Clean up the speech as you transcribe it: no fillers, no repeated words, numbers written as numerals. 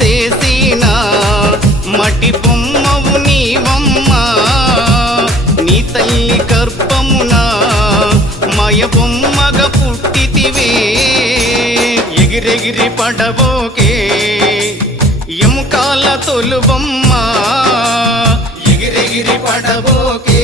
చేసిన మటి బొమ్మవు నీవమ్మ నీ తల్లి గర్భమున మయ బొమ్మగా పుట్టితివే ఎగిరెగిరి పడబోకే ఎముకాల తొలుబొమ్మ ఎగిరెగిరి పడబోకే